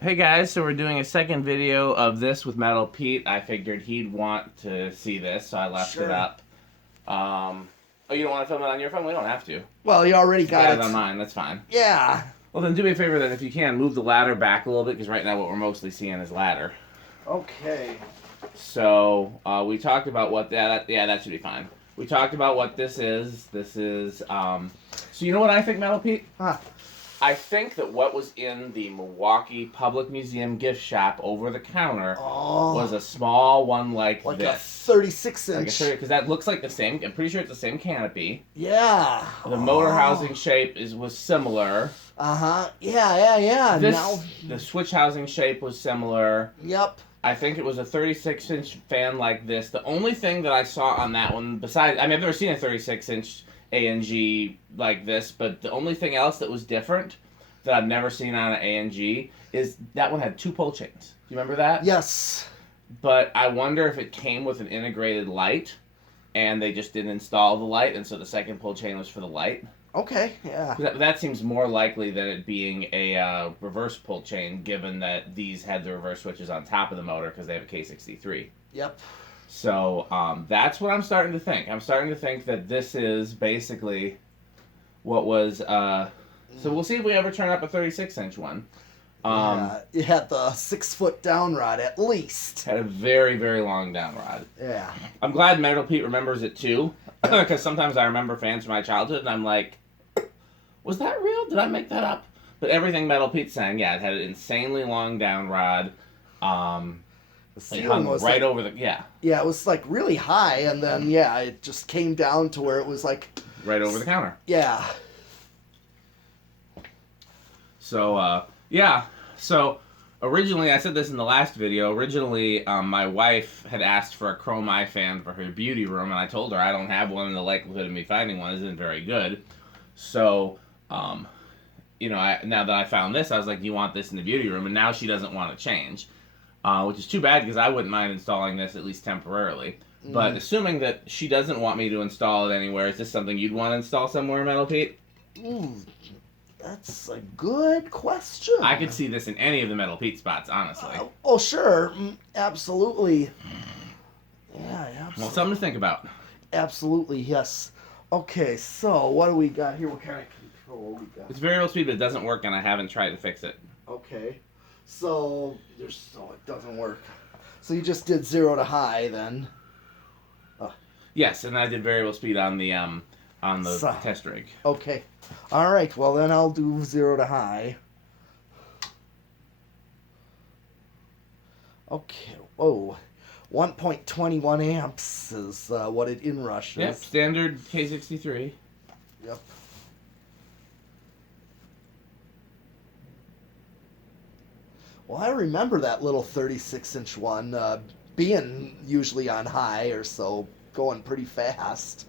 Hey guys, so we're doing a second video of this with Metal Pete. I figured he'd want to see this, so I left it up. Oh, you don't want to film it on your phone? We don't have to. Well, you already got it on mine, that's fine. Yeah. Well, then do me a favor then, if you can, move the ladder back a little bit, because right now what we're mostly seeing is ladder. Okay. So, we talked about what that should be fine. We talked about what this is. This is, so you know what I think, Metal Pete? Huh. I think that what was in the Milwaukee Public Museum gift shop over the counter was a small one like this. Like a 36-inch. Because that looks like the same. I'm pretty sure it's the same canopy. Yeah. The motor housing shape was similar. Uh-huh. Yeah. The switch housing shape was similar. Yep. I think it was a 36-inch fan like this. The only thing that I saw on that one, besides, I mean, I've never seen a 36-inch A&G like this, but the only thing else that was different that I've never seen on an A&G is that one had 2 pull chains. Do you remember that? Yes. But I wonder if it came with an integrated light and they just didn't install the light, and so the second pull chain was for the light. Okay, yeah. That seems more likely than it being a reverse pull chain, given that these had the reverse switches on top of the motor because they have a K63. Yep. So that's what I'm starting to think. I'm starting to think that this is basically what was... so we'll see if we ever turn up a 36-inch one. It had the 6-foot down rod at least. Had a very, very long down rod. Yeah. I'm glad Metal Pete remembers it too, because sometimes I remember fans from my childhood and I'm like, was that real? Did I make that up? But everything Metal Pete's saying, yeah, it had an insanely long down rod. The ceiling was right over the... Yeah, it was like really high, and then, it just came down to where it was like... right over the counter. Yeah. So, So, originally, I said this in the last video, my wife had asked for a chrome eye fan for her beauty room, and I told her I don't have one, and the likelihood of me finding one isn't very good. So, now that I found this, I was like, do you want this in the beauty room? And now she doesn't want to change, which is too bad, because I wouldn't mind installing this at least temporarily. But assuming that she doesn't want me to install it anywhere, is this something you'd want to install somewhere, Metal Pete? That's a good question. I could see this in any of the Metal Pete spots, honestly. Sure. Absolutely. Yeah, absolutely. Well, something to think about. Absolutely, yes. Okay, so what do we got here? What kind of control we got? It's variable speed, but it doesn't work, and I haven't tried to fix it. Okay. So it doesn't work. So you just did 0 to high, then? Yes, and I did variable speed on the test rig. Okay. All right. Well, then I'll do 0 to high. Okay. Oh, 1.21 amps is what it inrushes. Yep, standard K63. Yep. Well, I remember that little 36-inch one being usually on high or so, going pretty fast.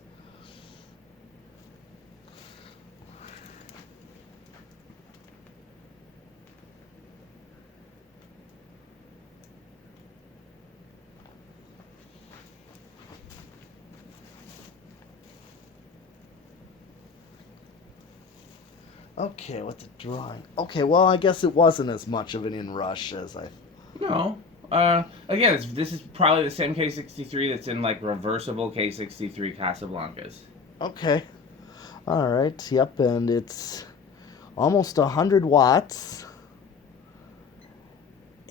Okay, what's the drawing? Okay, well, I guess it wasn't as much of an inrush as I... No. Again, this is probably the same K63 that's in, like, reversible K63 Casablancas. Okay. All right, yep, and it's almost 100 watts.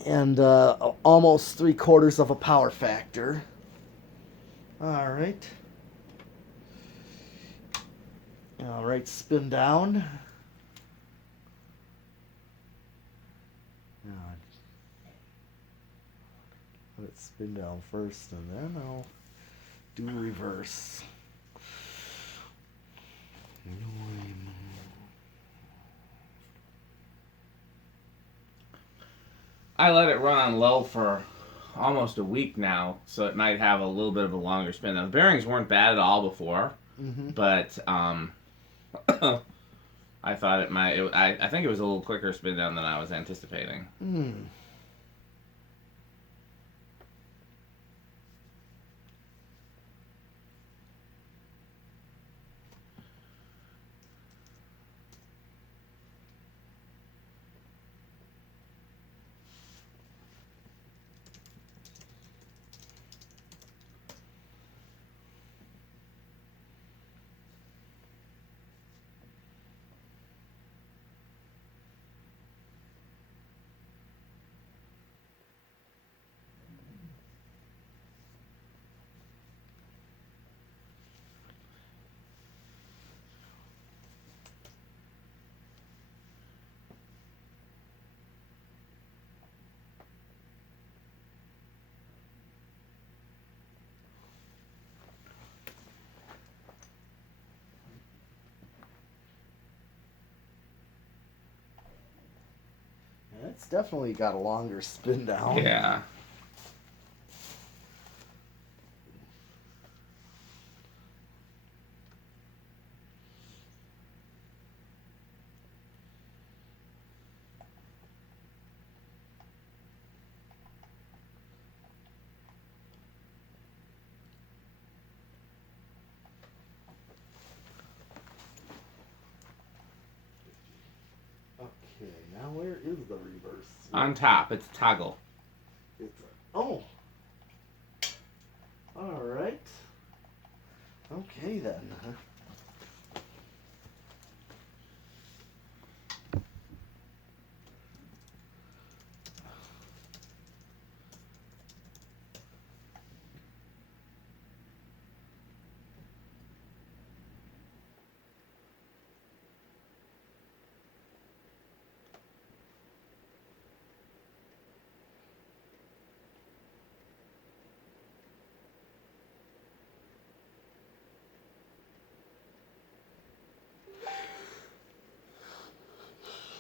And almost 3/4 of a power factor. All right. All right, spin down. Let it spin down first, and then I'll do reverse. I let it run on low for almost a week now, so it might have a little bit of a longer spin. Now, the bearings weren't bad at all before, but I thought it might. I think it was a little quicker spin down than I was anticipating. It's definitely got a longer spin down. Yeah. Okay, now where is the reverse? On top, it's toggle. Oh. All right. Okay then.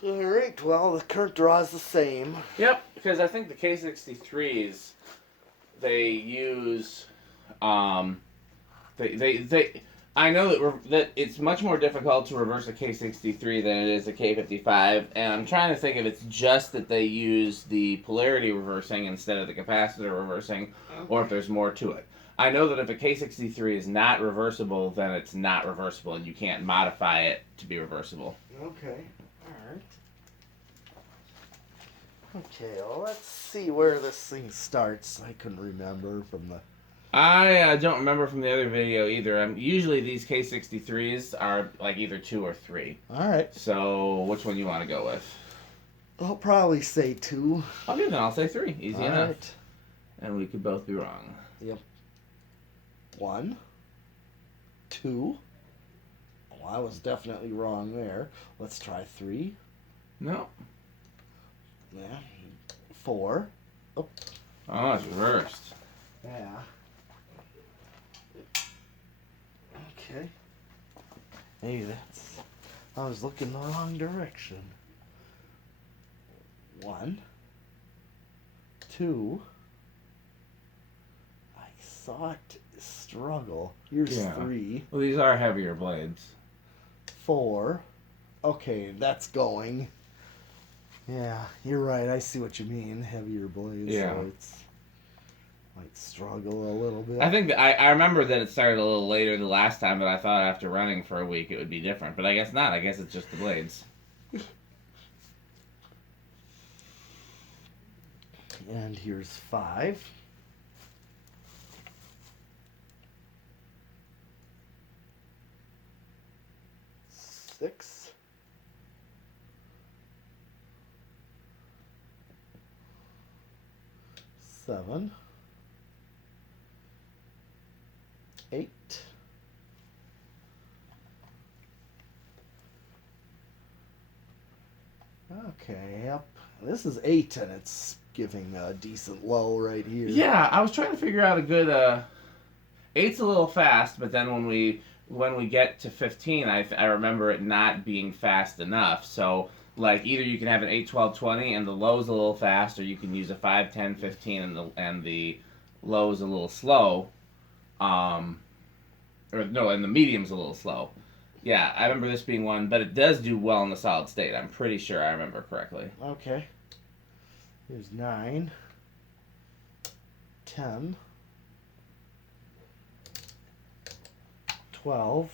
All right. Well, the current draw is the same. Yep, because I think the K63s, they use, they I know that it's much more difficult to reverse a K63 than it is a K55, and I'm trying to think if it's just that they use the polarity reversing instead of the capacitor reversing, or if there's more to it. I know that if a K63 is not reversible, then it's not reversible, and you can't modify it to be reversible. Okay. All right. Okay, well, let's see where this thing starts. I couldn't remember from the... I don't remember from the other video either. Usually these K63s are like either 2 or 3. All right. So which one you want to go with? I'll probably say 2. Okay, then I'll say 3. Easy enough. Right. And we could both be wrong. Yep. 1, 2. Oh, I was definitely wrong there. Let's try 3. No. Yeah. 4. Oh, it's reversed. Yeah. Okay. Maybe that's... I was looking the wrong direction. 1, 2. I saw it struggle. Here's Yeah. 3. Well, these are heavier blades. 4. Okay, that's going. Yeah, you're right. I see what you mean. Heavier blades. Yeah. So it's might struggle a little bit. I think that I remember that it started a little later the last time, but I thought after running for a week it would be different. But I guess not. I guess it's just the blades. And here's 5. 6. 7. 8. Okay, yep. This is 8, and it's giving a decent low right here. Yeah, I was trying to figure out a good. 8's a little fast, but then when we get to 15, I remember it not being fast enough. So like either you can have an 8, 12, 20, and the low's a little fast, or you can use a 5, 10, 15, and the low's a little slow. Or no, and the medium's a little slow. Yeah, I remember this being one, but it does do well in the solid state. I'm pretty sure I remember correctly. Okay. Here's 9. 10. 12.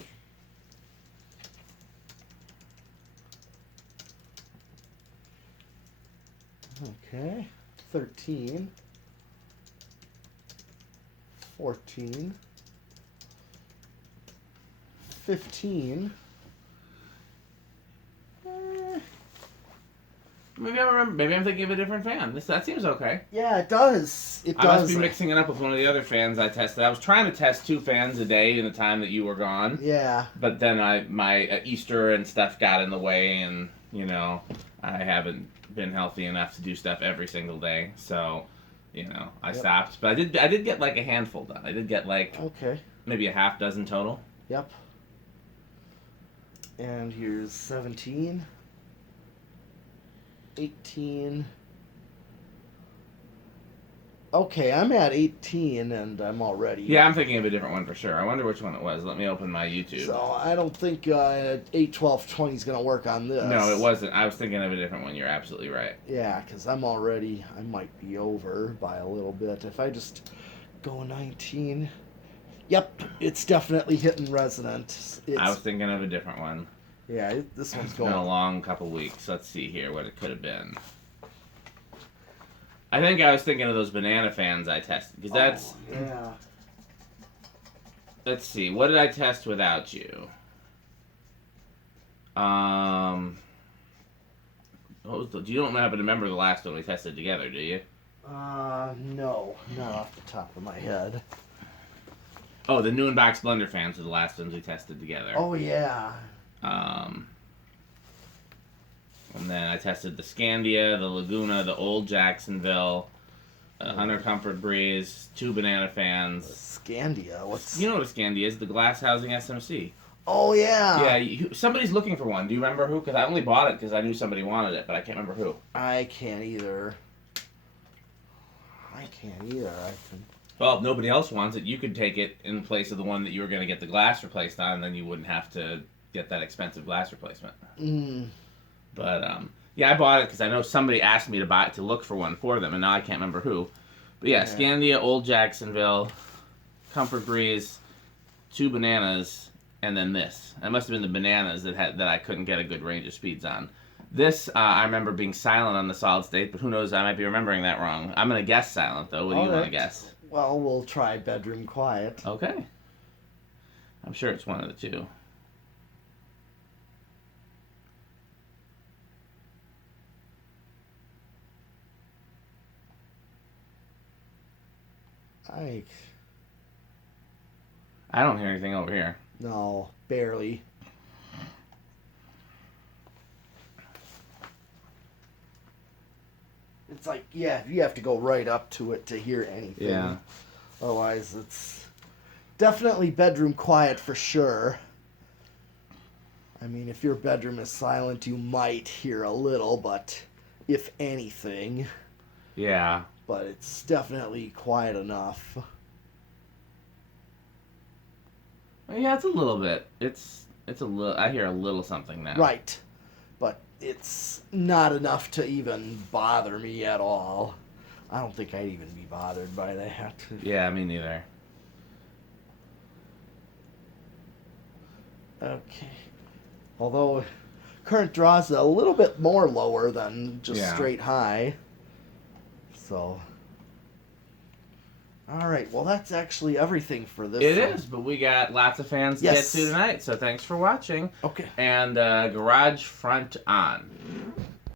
13. 14. 15. Maybe I remember. Maybe I'm thinking of a different fan. That seems okay. Yeah, it does. It does. I must be mixing it up with one of the other fans I tested. I was trying to test 2 fans a day in the time that you were gone. Yeah. But then my Easter and stuff got in the way, and I haven't been healthy enough to do stuff every single day. So, I stopped. But I did get like a handful done. I did get like maybe a half dozen total. Yep. And here's 17. 18. Okay, I'm at 18 and I'm already... Yeah, I'm thinking of a different one for sure. I wonder which one it was. Let me open my YouTube. So I don't think 8, 12, 20 is going to work on this. No, it wasn't. I was thinking of a different one. You're absolutely right. Yeah, because I might be over by a little bit. If I just go 19... Yep, it's definitely hitting resonant. I was thinking of a different one. Yeah, this one's It's going... been a long couple weeks. Let's see here what it could have been. I think I was thinking of those banana fans I tested. Because that's... Oh, yeah. Let's see. What did I test without you? You don't happen to remember the last one we tested together, do you? No. Not off the top of my head. Oh, the new in-box blender fans were the last ones we tested together. Oh, yeah. And then I tested the Scandia, the Laguna, the old Jacksonville, Hunter Comfort Breeze, 2 banana fans. Scandia? What's... You know what a Scandia is? The glass housing SMC. Oh, yeah. Yeah, somebody's looking for one. Do you remember who? Because I only bought it because I knew somebody wanted it, but I can't remember who. I can't either. Well, if nobody else wants it, you could take it in place of the one that you were going to get the glass replaced on, and then you wouldn't have to get that expensive glass replacement. But, yeah, I bought it because I know somebody asked me to buy it to look for one for them, and now I can't remember who. But, yeah, Scandia, Old Jacksonville, Comfort Breeze, 2 bananas, and then this. That must have been the bananas that I couldn't get a good range of speeds on. This, I remember being silent on the solid state, but who knows, I might be remembering that wrong. I'm going to guess silent, though. What do you want to guess? Well, we'll try bedroom quiet. Okay. I'm sure it's one of the two. I don't hear anything over here. No, barely. It's like, yeah, you have to go right up to it to hear anything. Yeah. Otherwise, it's definitely bedroom quiet for sure. I mean, if your bedroom is silent, you might hear a little, but if anything. Yeah. But it's definitely quiet enough. Yeah, it's a little bit. It's a little. I hear a little something now. Right. But it's not enough to even bother me at all. I don't think I'd even be bothered by that. Yeah, me neither. Okay. Although current draws a little bit more lower than just straight high. So. All right. Well, that's actually everything for this. It is, but we got lots of fans to get to tonight. So thanks for watching. Okay. And garage front on.